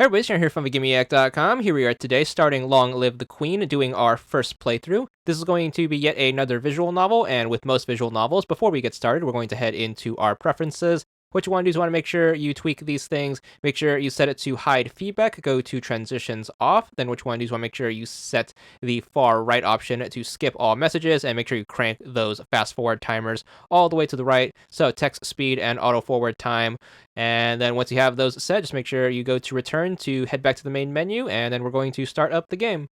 Hey everybody, Sharon here from VidGamiac.com. Here we are today, starting Long Live the Queen, doing our first playthrough. This is going to be yet another visual novel, and with most visual novels, before we get started, we're going to head into our preferences. What you want to do is want to make sure you tweak these things, make sure you set it to hide feedback, go to transitions off. Then what you want to do is want to make sure you set the far right option to skip all messages, and make sure you crank those fast forward timers all the way to the right. So text speed and auto forward time. And then once you have those set, just make sure you go to return to head back to the main menu, and then we're going to start up the game.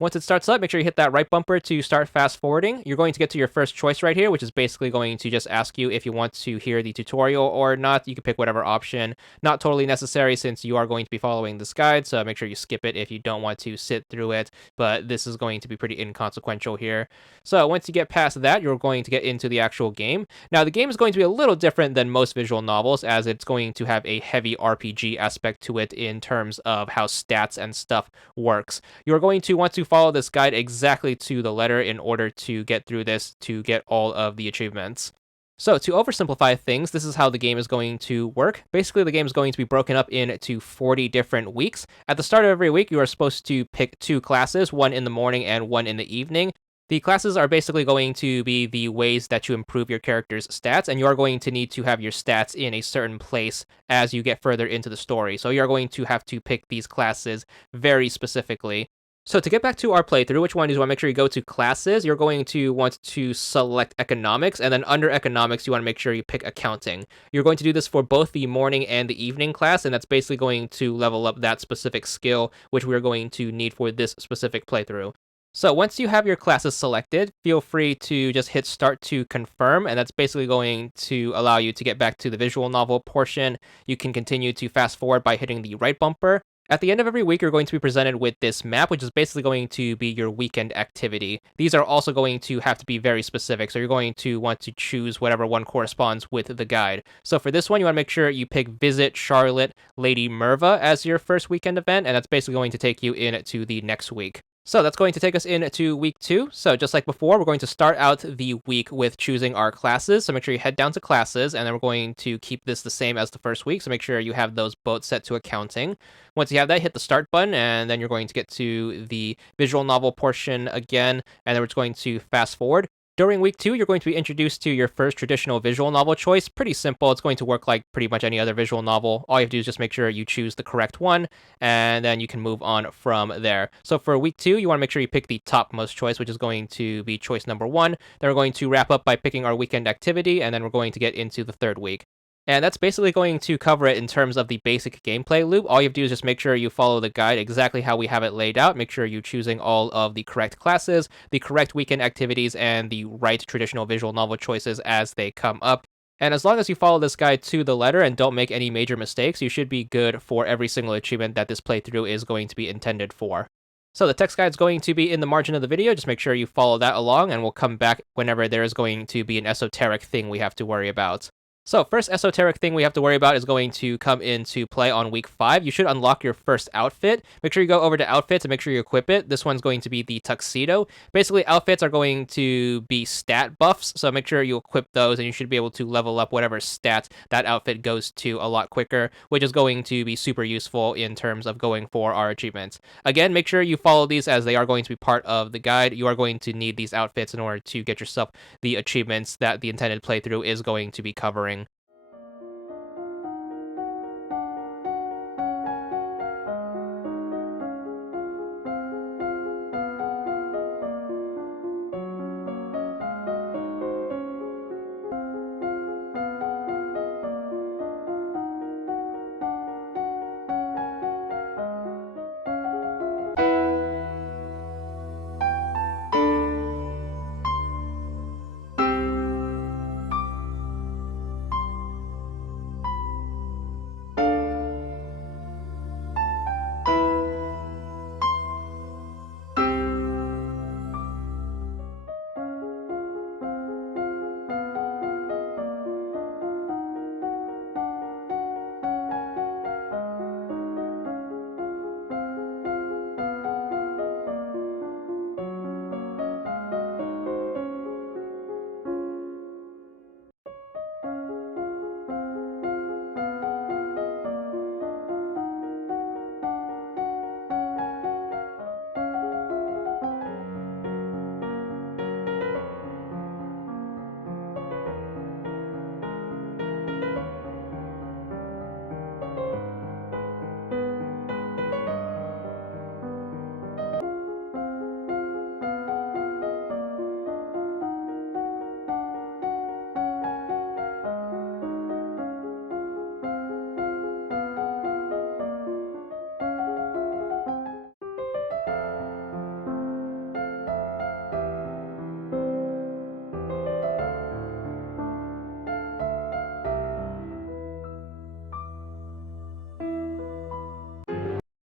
Once it starts up, make sure you hit that right bumper to start fast forwarding. You're going to get to your first choice right here, which is basically going to just ask you if you want to hear the tutorial or not. You can pick whatever option. Not totally necessary since you are going to be following this guide, so make sure you skip it if you don't want to sit through it, but this is going to be pretty inconsequential here. So once you get past that, you're going to get into the actual game. Now, the game is going to be a little different than most visual novels, as it's going to have a heavy RPG aspect to it in terms of how stats and stuff works. You're going to want to follow this guide exactly to the letter in order to get through this to get all of the achievements. So to oversimplify things, this is how the game is going to work. Basically, the game is going to be broken up into 40 different weeks. At the start of every week, you are supposed to pick two classes, one in the morning and one in the evening. The classes are basically going to be the ways that you improve your character's stats, and you are going to need to have your stats in a certain place as you get further into the story. So you're going to have to pick these classes very specifically. So to get back to our playthrough, which one is you want to make sure you go to classes, you're going to want to select economics, and then under economics, you want to make sure you pick accounting. You're going to do this for both the morning and the evening class, and that's basically going to level up that specific skill, which we're going to need for this specific playthrough. So once you have your classes selected, feel free to just hit start to confirm, and that's basically going to allow you to get back to the visual novel portion. You can continue to fast forward by hitting the right bumper. At the end of every week, you're going to be presented with this map, which is basically going to be your weekend activity. These are also going to have to be very specific, so you're going to want to choose whatever one corresponds with the guide. So for this one, you want to make sure you pick Visit Charlotte Lady Merva as your first weekend event, and that's basically going to take you into the next week. So that's going to take us into week 2. So just like before, we're going to start out the week with choosing our classes. So make sure you head down to classes, and then we're going to keep this the same as the first week. So make sure you have those both set to accounting. Once you have that, hit the start button, and then you're going to get to the visual novel portion again, and then we're just going to fast forward. During week 2, you're going to be introduced to your first traditional visual novel choice. Pretty simple. It's going to work like pretty much any other visual novel. All you have to do is just make sure you choose the correct one, and then you can move on from there. So for week 2, you want to make sure you pick the topmost choice, which is going to be choice number 1. Then we're going to wrap up by picking our weekend activity, and then we're going to get into the third week. And that's basically going to cover it in terms of the basic gameplay loop. All you have to do is just make sure you follow the guide exactly how we have it laid out. Make sure you're choosing all of the correct classes, the correct weekend activities, and the right traditional visual novel choices as they come up. And as long as you follow this guide to the letter and don't make any major mistakes, you should be good for every single achievement that this playthrough is going to be intended for. So the text guide is going to be in the margin of the video. Just make sure you follow that along, and we'll come back whenever there is going to be an esoteric thing we have to worry about. So first esoteric thing we have to worry about is going to come into play on week 5. You should unlock your first outfit. Make sure you go over to outfits and make sure you equip it. This one's going to be the tuxedo. Basically, outfits are going to be stat buffs, so make sure you equip those, and you should be able to level up whatever stat that outfit goes to a lot quicker, which is going to be super useful in terms of going for our achievements. Again, make sure you follow these as they are going to be part of the guide. You are going to need these outfits in order to get yourself the achievements that the intended playthrough is going to be covering.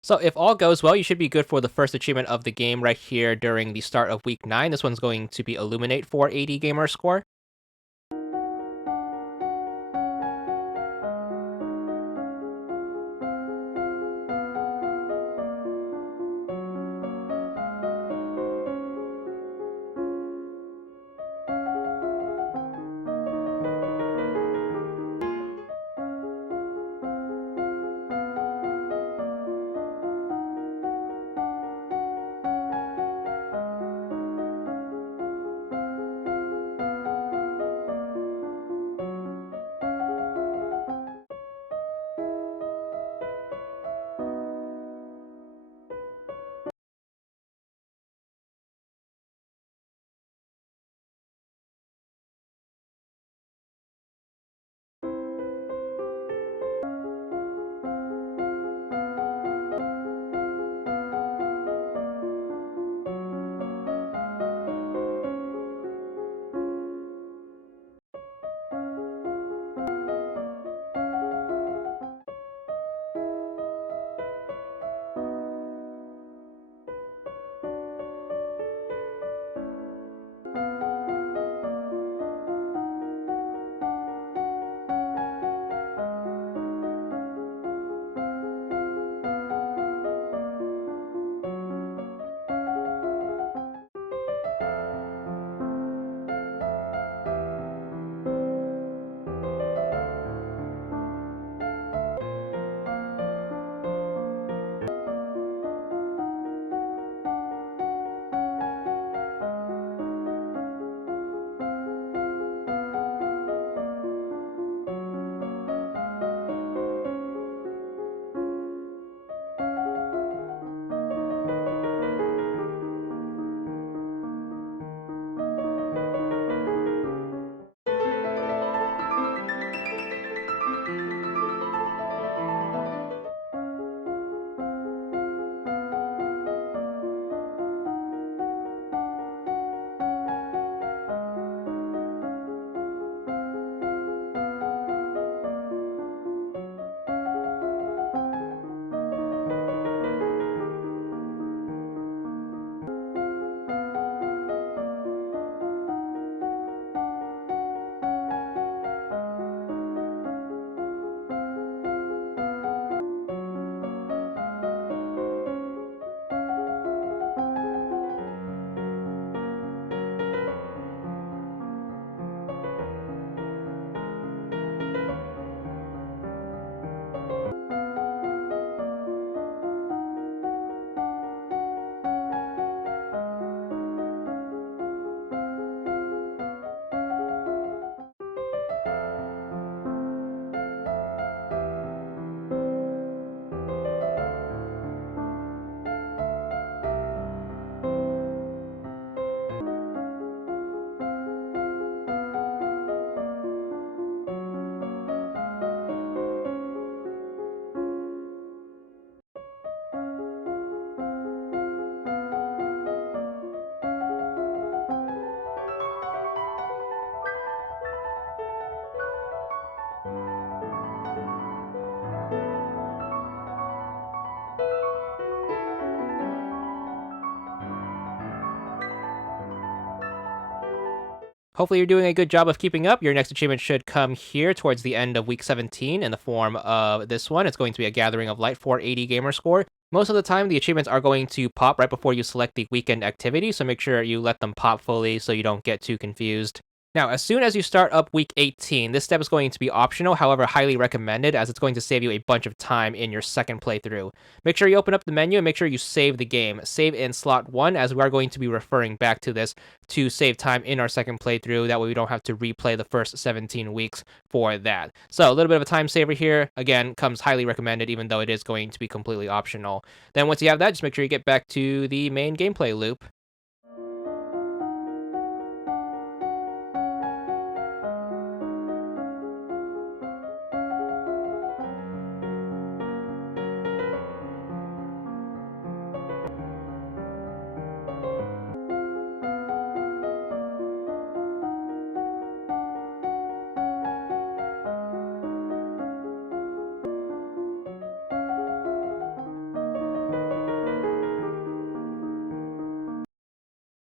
So if all goes well, you should be good for the first achievement of the game right here during the start of week 9. This one's going to be Illuminate for 80 gamer score. Hopefully you're doing a good job of keeping up. Your next achievement should come here towards the end of week 17 in the form of this one. It's going to be a Gathering of Light for 80 gamer score. Most of the time, the achievements are going to pop right before you select the weekend activity, so make sure you let them pop fully so you don't get too confused. Now, as soon as you start up week 18, this step is going to be optional, however, highly recommended as it's going to save you a bunch of time in your second playthrough. Make sure you open up the menu and make sure you save the game. Save in slot 1, as we are going to be referring back to this to save time in our second playthrough. That way we don't have to replay the first 17 weeks for that. So a little bit of a time saver here. Again, comes highly recommended, even though it is going to be completely optional. Then once you have that, just make sure you get back to the main gameplay loop.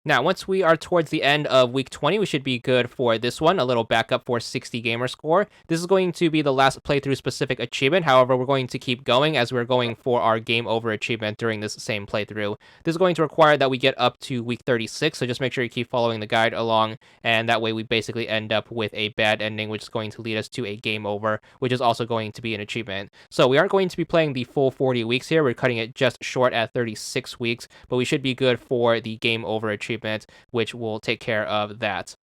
Now, once we are towards the end of week 20, we should be good for this one, a little backup for 60 gamer score. This is going to be the last playthrough specific achievement. However, we're going to keep going as we're going for our game over achievement during this same playthrough. This is going to require that we get up to week 36, so just make sure you keep following the guide along, and that way we basically end up with a bad ending, which is going to lead us to a game over, which is also going to be an achievement. So we aren't going to be playing the full 40 weeks here. We're cutting it just short at 36 weeks, but we should be good for the game over achievement, which will take care of that.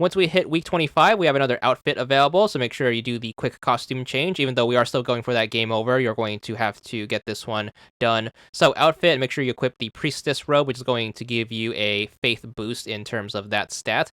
Once we hit week 25, we have another outfit available, so make sure you do the quick costume change. Even though we are still going for that game over, you're going to have to get this one done. So outfit, make sure you equip the priestess robe, which is going to give you a faith boost in terms of that stat.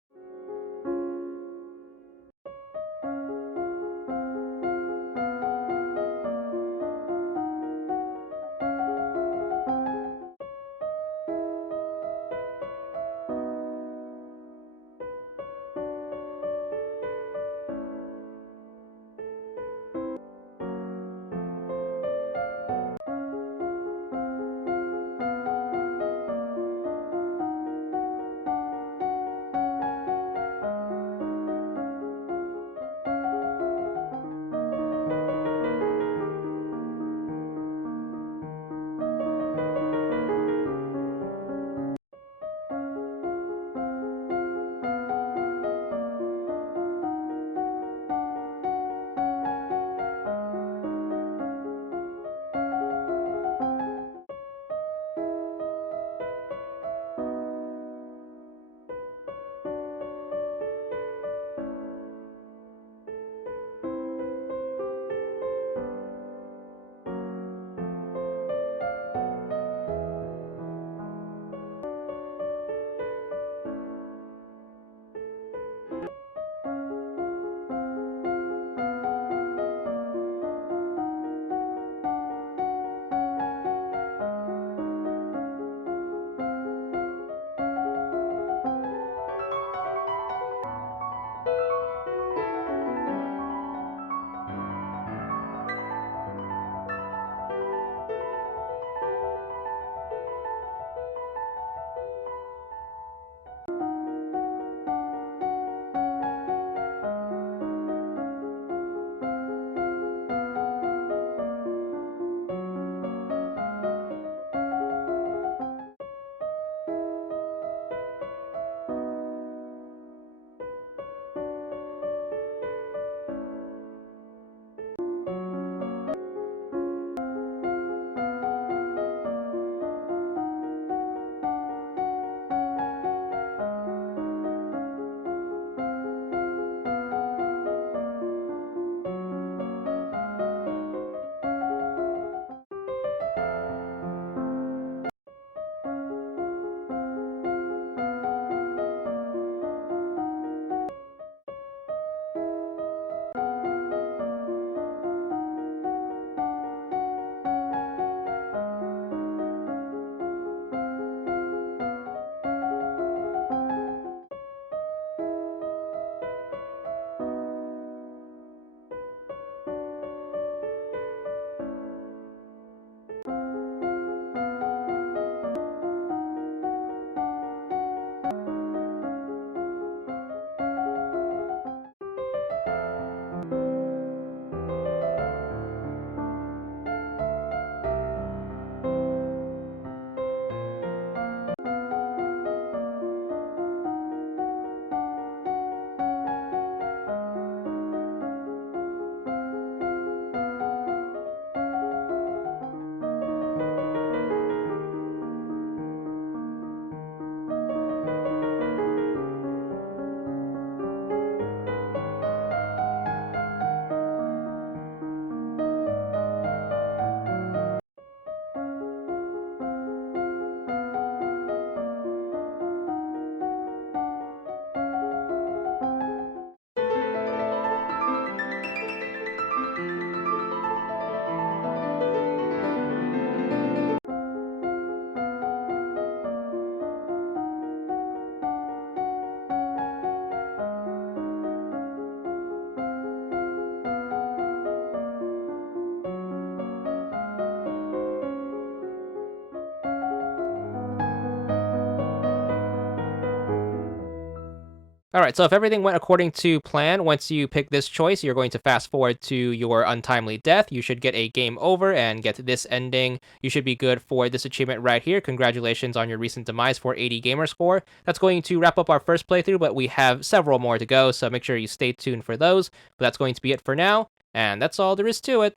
All right, so if everything went according to plan, once you pick this choice, you're going to fast forward to your untimely death. You should get a game over and get this ending. You should be good for this achievement right here. Congratulations on your recent demise for 80 gamer score. That's going to wrap up our first playthrough, but we have several more to go, so make sure you stay tuned for those. But that's going to be it for now, and that's all there is to it.